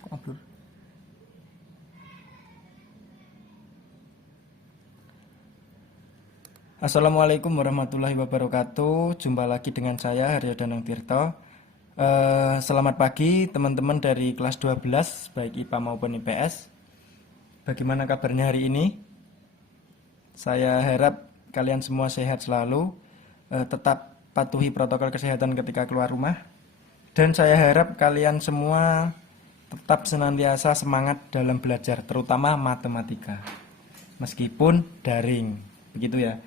Kabur. Assalamualaikum warahmatullahi wabarakatuh. Jumpa lagi dengan saya Haryo Danang Tirto. Selamat pagi teman-teman dari kelas 12 baik IPA maupun IPS. Bagaimana kabarnya hari ini? Saya harap kalian semua sehat selalu, tetap patuhi protokol kesehatan ketika keluar rumah. Dan saya harap kalian semua tetap senantiasa semangat dalam belajar, terutama matematika. Meskipun daring, begitu ya.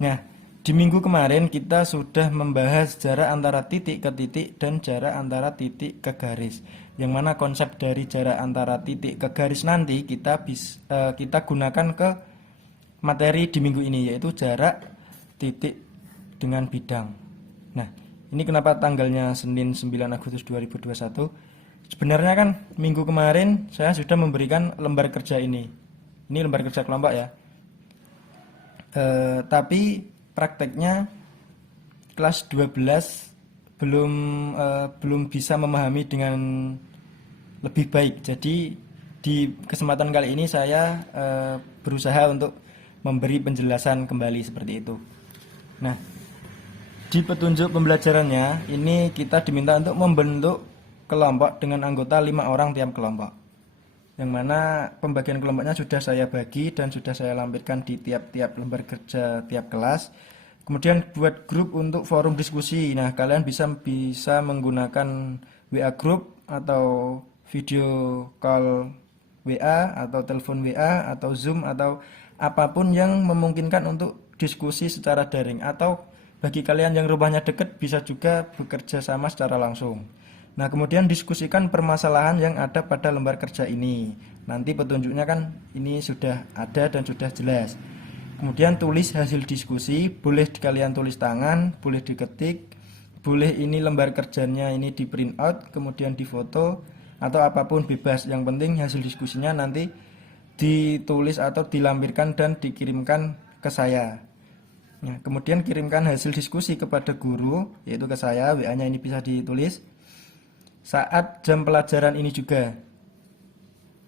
Nah, di minggu kemarin kita sudah membahas jarak antara titik ke titik dan jarak antara titik ke garis. Yang mana konsep dari jarak antara titik ke garis nanti kita gunakan ke materi di minggu ini, yaitu jarak titik dengan bidang. Nah, ini kenapa tanggalnya Senin 9 Agustus 2021? Sebenarnya kan minggu kemarin saya sudah memberikan lembar kerja ini. Ini lembar kerja kelompok ya. Tapi prakteknya kelas 12 belum bisa memahami dengan lebih baik. Jadi di kesempatan kali ini saya berusaha untuk memberi penjelasan kembali seperti itu. Nah, di petunjuk pembelajarannya ini kita diminta untuk membentuk kelompok dengan anggota 5 orang tiap kelompok. Yang mana pembagian kelompoknya sudah saya bagi dan sudah saya lampirkan di tiap-tiap lembar kerja tiap kelas. Kemudian buat grup untuk forum diskusi. Nah, kalian bisa menggunakan WA group atau video call WA atau telepon WA atau Zoom atau apapun yang memungkinkan untuk diskusi secara daring. Atau bagi kalian yang rumahnya dekat bisa juga bekerja sama secara langsung. Nah, kemudian diskusikan permasalahan yang ada pada lembar kerja ini. Nanti petunjuknya kan ini sudah ada dan sudah jelas. Kemudian tulis hasil diskusi, boleh kalian tulis tangan, boleh diketik, boleh ini lembar kerjanya ini di print out, kemudian difoto atau apapun bebas. Yang penting hasil diskusinya nanti ditulis atau dilampirkan dan dikirimkan ke saya. Nah, kemudian kirimkan hasil diskusi kepada guru, yaitu ke saya, WA-nya ini bisa ditulis saat jam pelajaran ini juga.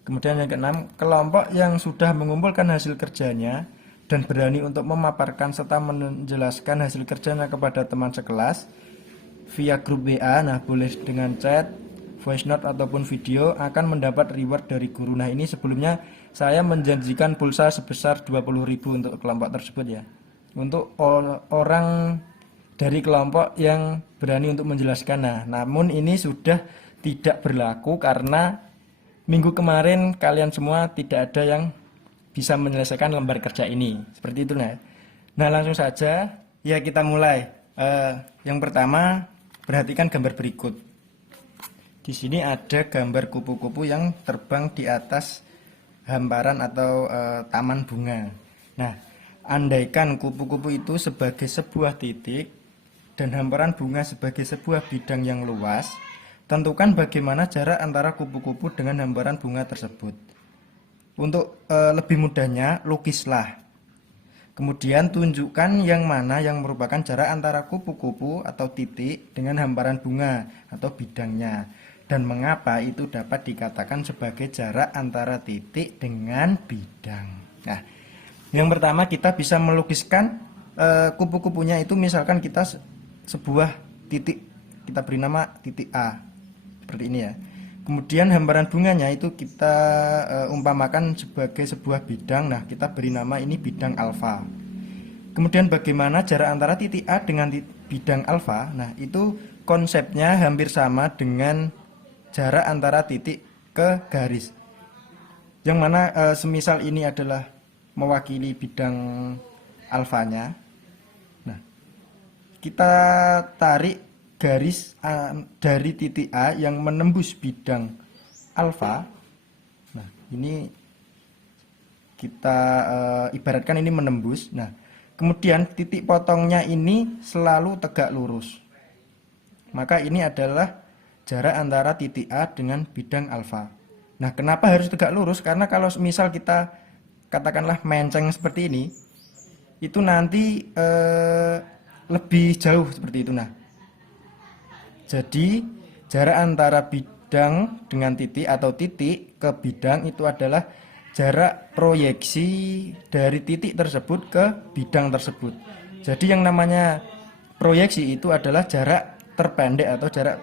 Kemudian yang keenam, kelompok yang sudah mengumpulkan hasil kerjanya dan berani untuk memaparkan serta menjelaskan hasil kerjanya kepada teman sekelas via grup WA, nah boleh dengan chat, voice note ataupun video, akan mendapat reward dari guru. Nah, ini sebelumnya saya menjanjikan pulsa sebesar 20.000 untuk kelompok tersebut ya. Untuk orang dari kelompok yang berani untuk menjelaskan. Nah, namun ini sudah tidak berlaku karena minggu kemarin kalian semua tidak ada yang bisa menyelesaikan lembar kerja ini. Seperti itu nah. Nah, langsung saja ya kita mulai. Yang pertama, perhatikan gambar berikut. Di sini ada gambar kupu-kupu yang terbang di atas hamparan atau taman bunga. Nah, andaikan kupu-kupu itu sebagai sebuah titik dan hamparan bunga sebagai sebuah bidang yang luas, tentukan bagaimana jarak antara kupu-kupu dengan hamparan bunga tersebut. Untuk lebih mudahnya, lukislah. Kemudian tunjukkan yang mana yang merupakan jarak antara kupu-kupu atau titik dengan hamparan bunga atau bidangnya, dan mengapa itu dapat dikatakan sebagai jarak antara titik dengan bidang. Nah, yang pertama kita bisa melukiskan kupu-kupunya itu, misalkan kita sebuah titik, kita beri nama titik A seperti ini ya. Kemudian hamparan bunganya itu kita umpamakan sebagai sebuah bidang. Nah, kita beri nama ini bidang alfa. Kemudian bagaimana jarak antara titik A dengan bidang alfa? Nah, itu konsepnya hampir sama dengan jarak antara titik ke garis. Yang mana semisal ini adalah mewakili bidang alfanya. Nah, kita tarik garis dari titik A yang menembus bidang alfa. Nah, ini kita ibaratkan ini menembus. Nah, kemudian titik potongnya ini selalu tegak lurus. Maka ini adalah jarak antara titik A dengan bidang alfa. Nah, kenapa harus tegak lurus? Karena kalau misal kita katakanlah menceng seperti ini, itu nanti lebih jauh seperti itu. Nah, jadi jarak antara bidang dengan titik atau titik ke bidang itu adalah jarak proyeksi dari titik tersebut ke bidang tersebut. Jadi yang namanya proyeksi itu adalah jarak terpendek atau jarak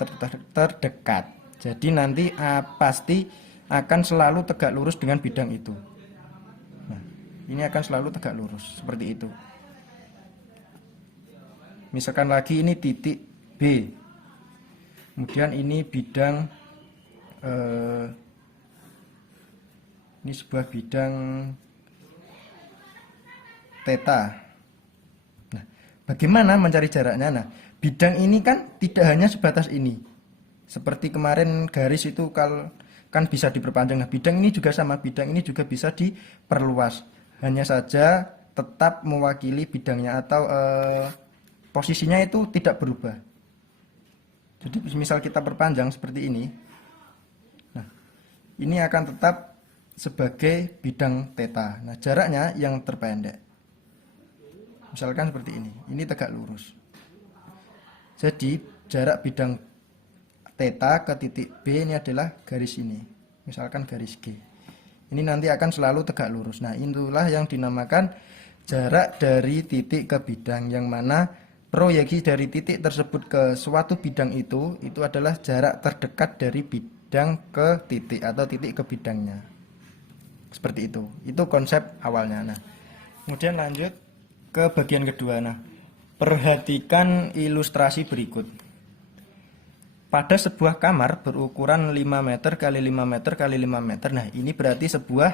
terdekat. Jadi nanti pasti akan selalu tegak lurus dengan bidang itu. Nah, ini akan selalu tegak lurus seperti itu. Misalkan lagi ini titik B, kemudian ini bidang ini sebuah bidang theta. Nah, bagaimana mencari jaraknya? Nah, bidang ini kan tidak hanya sebatas ini. Seperti kemarin garis itu kan bisa diperpanjang. Nah, bidang ini juga sama, bidang ini juga bisa diperluas. Hanya saja tetap mewakili bidangnya atau posisinya itu tidak berubah. Jadi misal kita perpanjang seperti ini, nah ini akan tetap sebagai bidang theta. Nah jaraknya yang terpendek, misalkan seperti ini tegak lurus. Jadi jarak bidang theta ke titik B ini adalah garis ini, misalkan garis G. Ini nanti akan selalu tegak lurus. Nah itulah yang dinamakan jarak dari titik ke bidang, yang mana proyeksi dari titik tersebut ke suatu bidang itu adalah jarak terdekat dari bidang ke titik atau titik ke bidangnya. Seperti itu. Itu konsep awalnya. Nah, kemudian lanjut ke bagian kedua. Nah, perhatikan ilustrasi berikut. Pada sebuah kamar berukuran 5 meter kali 5 meter kali 5 meter. Nah, ini berarti sebuah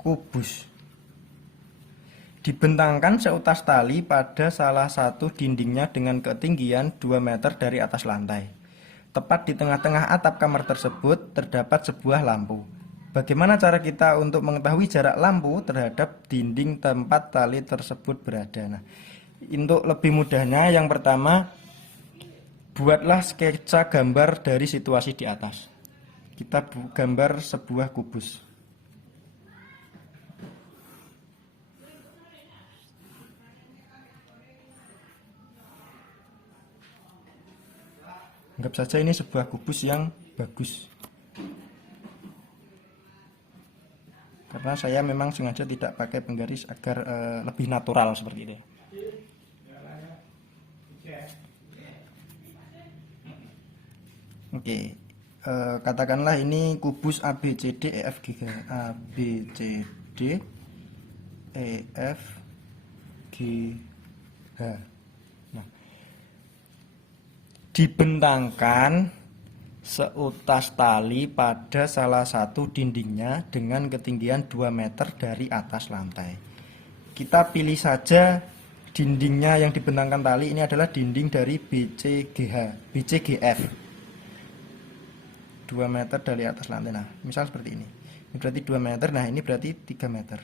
kubus. Dibentangkan seutas tali pada salah satu dindingnya dengan ketinggian 2 meter dari atas lantai. Tepat di tengah-tengah atap kamar tersebut terdapat sebuah lampu. Bagaimana cara kita untuk mengetahui jarak lampu terhadap dinding tempat tali tersebut berada? Nah, untuk lebih mudahnya, yang pertama, buatlah sketsa gambar dari situasi di atas. Kita gambar sebuah kubus. Anggap saja ini sebuah kubus yang bagus. Karena saya memang sengaja tidak pakai penggaris agar lebih natural seperti ini. Oke, katakanlah ini kubus ABCD EF G H. ABCD EF G H. Nah, dibentangkan seutas tali pada salah satu dindingnya dengan ketinggian 2 meter dari atas lantai. Kita pilih saja dindingnya yang dibentangkan tali ini adalah dinding dari BCGF 2 meter dari atas lantai. Nah, misal seperti ini. Ini berarti 2 meter, nah ini berarti 3 meter.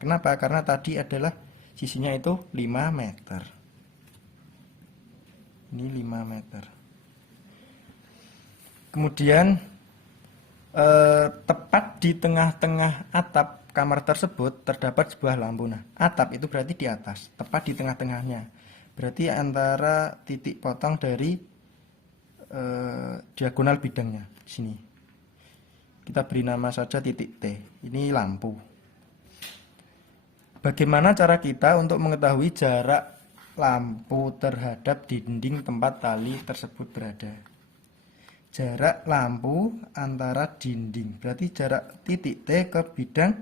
Kenapa? Karena tadi adalah sisinya itu 5 meter. Ini 5 meter. Kemudian tepat di tengah-tengah atap kamar tersebut terdapat sebuah lampu. Nah, atap itu berarti di atas, tepat di tengah-tengahnya. Berarti antara titik potong dari diagonal bidangnya di sini. Kita beri nama saja titik T. Ini lampu. Bagaimana cara kita untuk mengetahui jarak lampu terhadap dinding tempat tali tersebut berada? Jarak lampu antara dinding, berarti jarak titik T ke bidang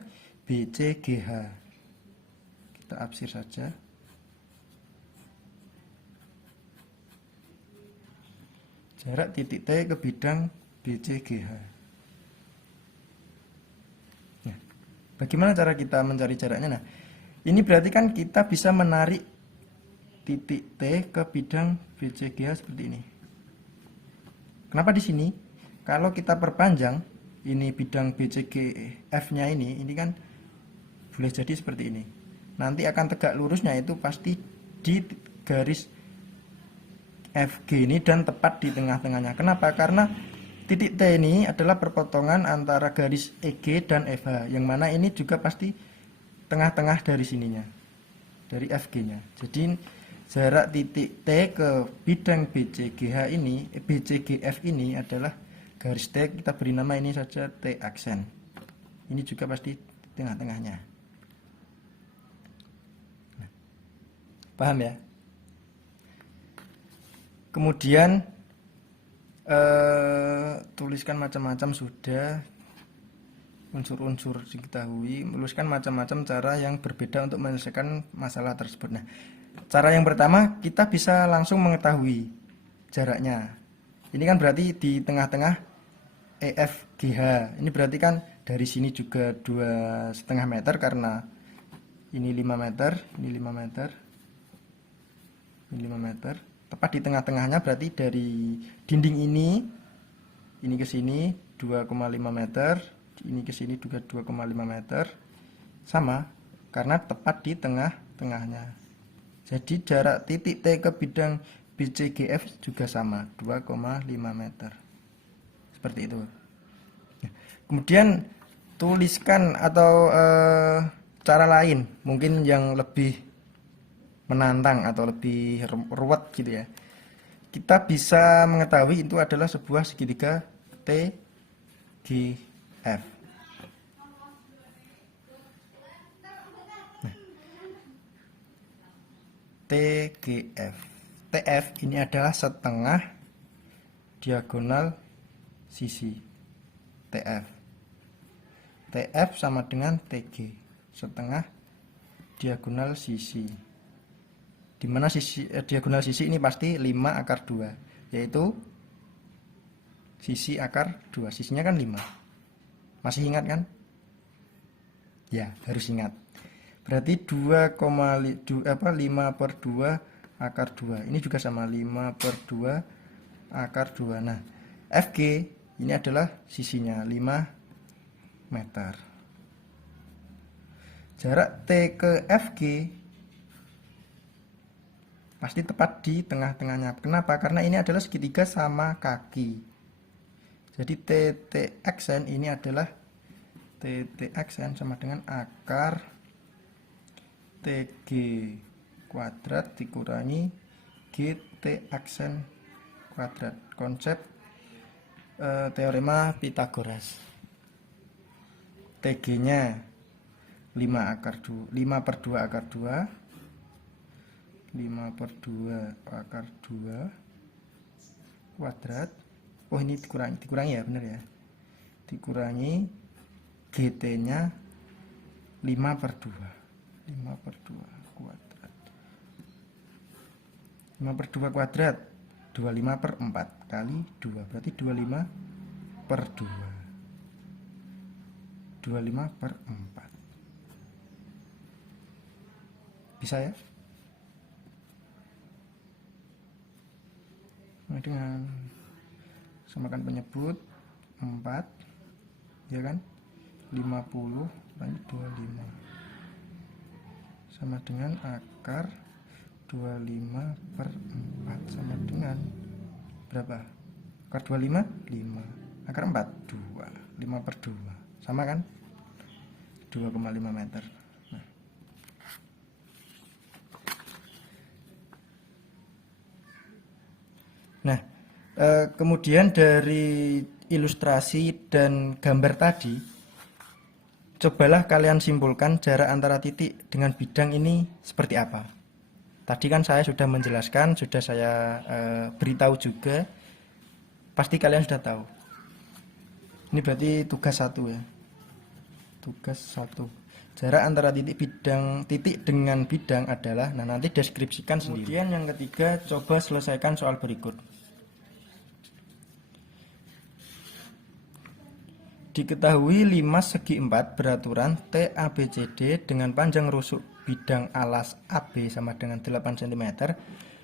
BCGH. Kita absir saja. Jarak titik T ke bidang BCGH. Nah, bagaimana cara kita mencari jaraknya? Nah, ini berarti kan kita bisa menarik titik T ke bidang BCGH seperti ini. Kenapa di sini? Kalau kita perpanjang, ini bidang BCGF-nya ini kan boleh jadi seperti ini. Nanti akan tegak lurusnya itu pasti di garis FG ini dan tepat di tengah-tengahnya. Kenapa? Karena titik T ini adalah perpotongan antara garis EG dan FH, yang mana ini juga pasti tengah-tengah dari sininya, dari FG-nya. Jadi jarak titik T ke bidang BCGH ini, BCGF ini adalah garis T, kita beri nama ini saja T aksen. Ini juga pasti tengah-tengahnya. Nah, paham ya? Kemudian tuliskan macam-macam sudah, unsur-unsur diketahui, menuliskan macam-macam cara yang berbeda untuk menyelesaikan masalah tersebut. Nah, cara yang pertama kita bisa langsung mengetahui jaraknya. Ini kan berarti di tengah-tengah EFGH. Ini berarti kan dari sini juga 2,5 meter karena ini 5 meter, ini 5 meter, ini 5 meter. Tepat di tengah-tengahnya berarti dari dinding ini ke sini 2,5 meter, ini ke sini juga 2,5 meter. Sama karena tepat di tengah-tengahnya. Jadi jarak titik T ke bidang BCGF juga sama, 2,5 meter. Seperti itu. Kemudian tuliskan atau cara lain, mungkin yang lebih menantang atau lebih ruwet gitu ya. Kita bisa mengetahui itu adalah sebuah segitiga TGF. Nah, TGF. TF ini adalah setengah diagonal sisi. TF. TF sama dengan TG, setengah diagonal sisi. Dimana sisi diagonal sisi ini pasti 5 akar 2, yaitu sisi akar 2. Sisinya kan 5. Masih ingat kan? Ya, harus ingat. Berarti 5 per 2 akar 2. Ini juga sama, 5 per 2 akar 2. Nah, FG ini adalah sisinya 5 meter. Jarak T ke FG pasti tepat di tengah-tengahnya. Kenapa? Karena ini adalah segitiga sama kaki. Jadi TTXN ini adalah TTXN sama dengan akar TG kuadrat dikurangi GTXN kuadrat. Konsep teorema Pythagoras. TG-nya 5 per 2 akar 2. 5 per 2 akar 2 kuadrat. Oh, ini dikurangi ya, benar ya. Dikurangi GT-nya 5 per 2. 5 per 2 kuadrat. 5 per 2 kuadrat 25 per 4 kali 2, berarti 25 per 2. 25 per 4. Bisa ya? Dengan samakan penyebut 4, ya kan, 50 kali 25 sama dengan akar 25 per 4 sama dengan berapa? Akar 25 5, akar 4 2, 5 per 2 sama kan 2,5 meter. Nah, kemudian dari ilustrasi dan gambar tadi, cobalah kalian simpulkan jarak antara titik dengan bidang ini seperti apa. Tadi kan saya sudah menjelaskan, sudah saya beritahu juga, pasti kalian sudah tahu. Ini berarti tugas 1 ya. Tugas 1. Jarak antara titik dengan bidang adalah, nah nanti deskripsikan sendiri. Kemudian yang ketiga, coba selesaikan soal berikut. Diketahui 5 segi 4 beraturan TABCD dengan panjang rusuk bidang alas AB sama dengan 8 cm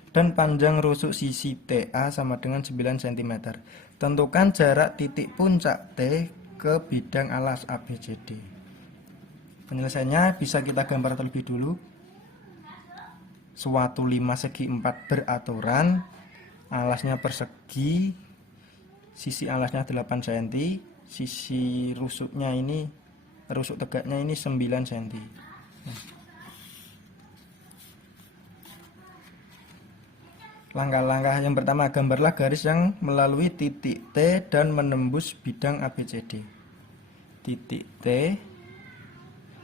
dan panjang rusuk sisi TA sama dengan 9 cm. Tentukan jarak titik puncak T ke bidang alas ABCD. Penyelesaiannya bisa kita gambar terlebih dulu. Suatu 5 segi 4 beraturan, alasnya persegi, sisi alasnya 8 cm, sisi rusuknya ini, rusuk tegaknya ini 9 cm. Langkah-langkah yang pertama, gambarlah garis yang melalui titik T dan menembus bidang ABCD. Titik T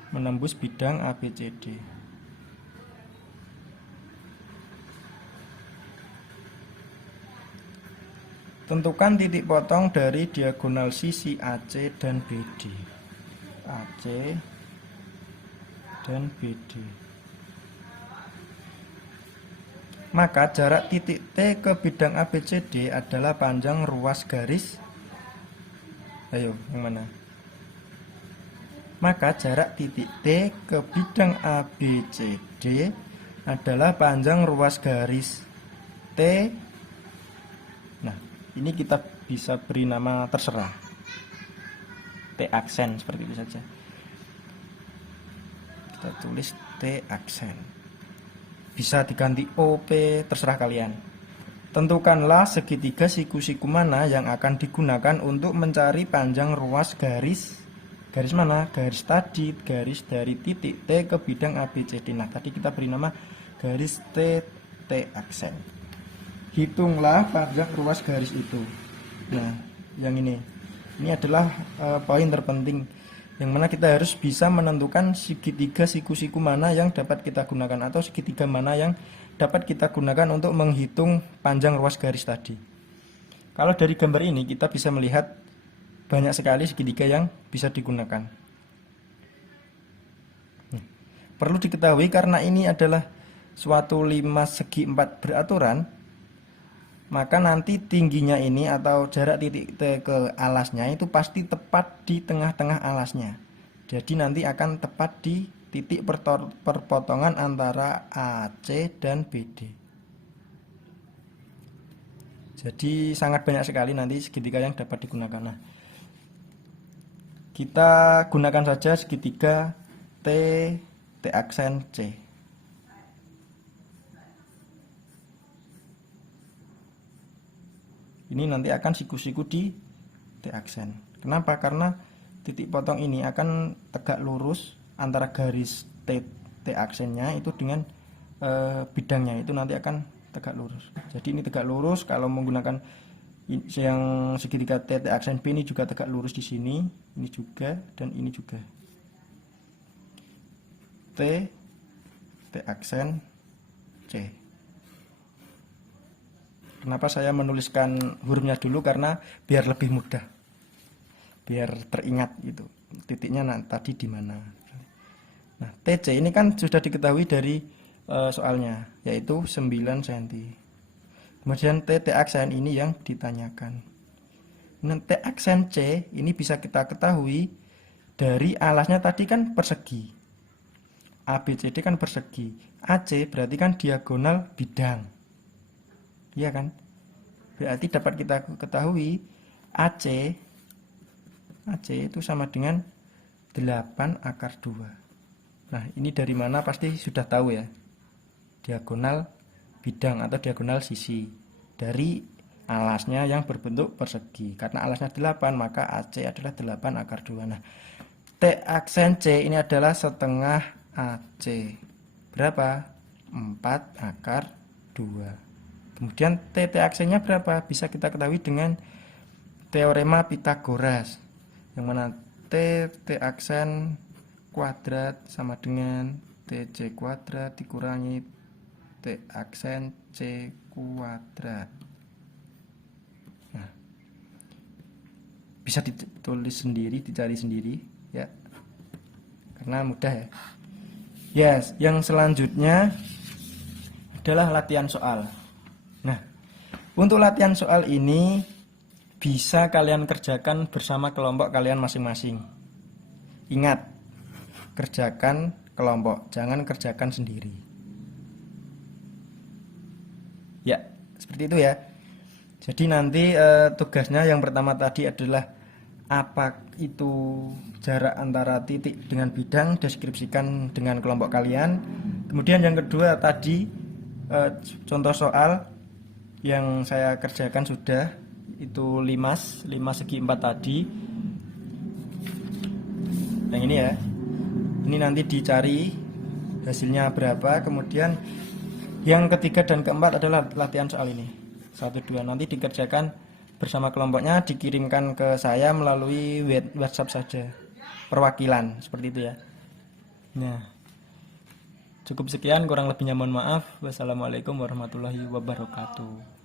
menembus bidang ABCD. Tentukan titik potong dari diagonal sisi AC dan BD. AC dan BD. Maka jarak titik T ke bidang ABCD adalah panjang ruas garis. Ayo, yang mana? Maka jarak titik T ke bidang ABCD adalah panjang ruas garis T. Nah, ini kita bisa beri nama terserah. T aksen seperti itu saja. Kita tulis T aksen. Bisa diganti OP, terserah kalian. Tentukanlah segitiga siku-siku mana yang akan digunakan untuk mencari panjang ruas garis. Garis mana? Garis tadi, garis dari titik T ke bidang ABCD. Nah, tadi kita beri nama garis T aksen. Hitunglah panjang ruas garis itu. Nah, yang ini adalah poin terpenting, yang mana kita harus bisa menentukan segitiga siku-siku mana yang dapat kita gunakan, atau segitiga mana yang dapat kita gunakan untuk menghitung panjang ruas garis tadi. Kalau dari gambar ini kita bisa melihat banyak sekali segitiga yang bisa digunakan. Perlu diketahui karena ini adalah suatu 5 segi 4 beraturan, maka nanti tingginya ini atau jarak titik T ke alasnya itu pasti tepat di tengah-tengah alasnya. Jadi nanti akan tepat di titik perpotongan antara AC dan BD. Jadi sangat banyak sekali nanti segitiga yang dapat digunakan. Nah, kita gunakan saja segitiga T aksen C. Ini nanti akan siku-siku di T aksen. Kenapa? Karena titik potong ini akan tegak lurus antara garis T aksennya itu dengan bidangnya, itu nanti akan tegak lurus. Jadi ini tegak lurus. Kalau menggunakan yang segitiga T aksen B, ini juga tegak lurus di sini, ini juga, dan ini juga. T aksen C. Kenapa saya menuliskan hurufnya dulu? Karena biar lebih mudah, biar teringat gitu titiknya tadi di mana. Nah, TC ini kan sudah diketahui dari soalnya, yaitu 9 cm. Kemudian T aksen ini yang ditanyakan. Nah, T aksen C ini bisa kita ketahui dari alasnya tadi kan persegi, ABCD kan persegi, AC berarti kan diagonal bidang. Iya kan? Berarti dapat kita ketahui AC itu sama dengan 8 akar 2. Nah, ini dari mana pasti sudah tahu ya. Diagonal bidang atau diagonal sisi dari alasnya yang berbentuk persegi. Karena alasnya 8, maka AC adalah 8 akar 2. Nah, T aksen C ini adalah setengah AC. Berapa? 4 akar 2. Kemudian T aksennya berapa? Bisa kita ketahui dengan teorema Pythagoras, yang mana T aksen kuadrat sama dengan TC kuadrat dikurangi T aksen C kuadrat. Nah, bisa ditulis sendiri, dicari sendiri ya, karena mudah ya. Yes, yang selanjutnya adalah latihan soal. Nah, untuk latihan soal ini bisa kalian kerjakan bersama kelompok kalian masing-masing. Ingat, kerjakan kelompok, jangan kerjakan sendiri. Ya, seperti itu ya. Jadi nanti tugasnya yang pertama tadi adalah apa itu jarak antara titik dengan bidang, deskripsikan dengan kelompok kalian. Kemudian yang kedua tadi contoh soal yang saya kerjakan sudah, itu 5 segi 4 tadi. Yang ini ya. Ini nanti dicari hasilnya berapa, kemudian Yang ketiga dan keempat adalah latihan soal ini. 1, 2 nanti dikerjakan bersama kelompoknya, dikirimkan ke saya melalui WhatsApp saja. Perwakilan, seperti itu ya. Nah, cukup sekian, kurang lebihnya mohon maaf. Wassalamualaikum warahmatullahi wabarakatuh.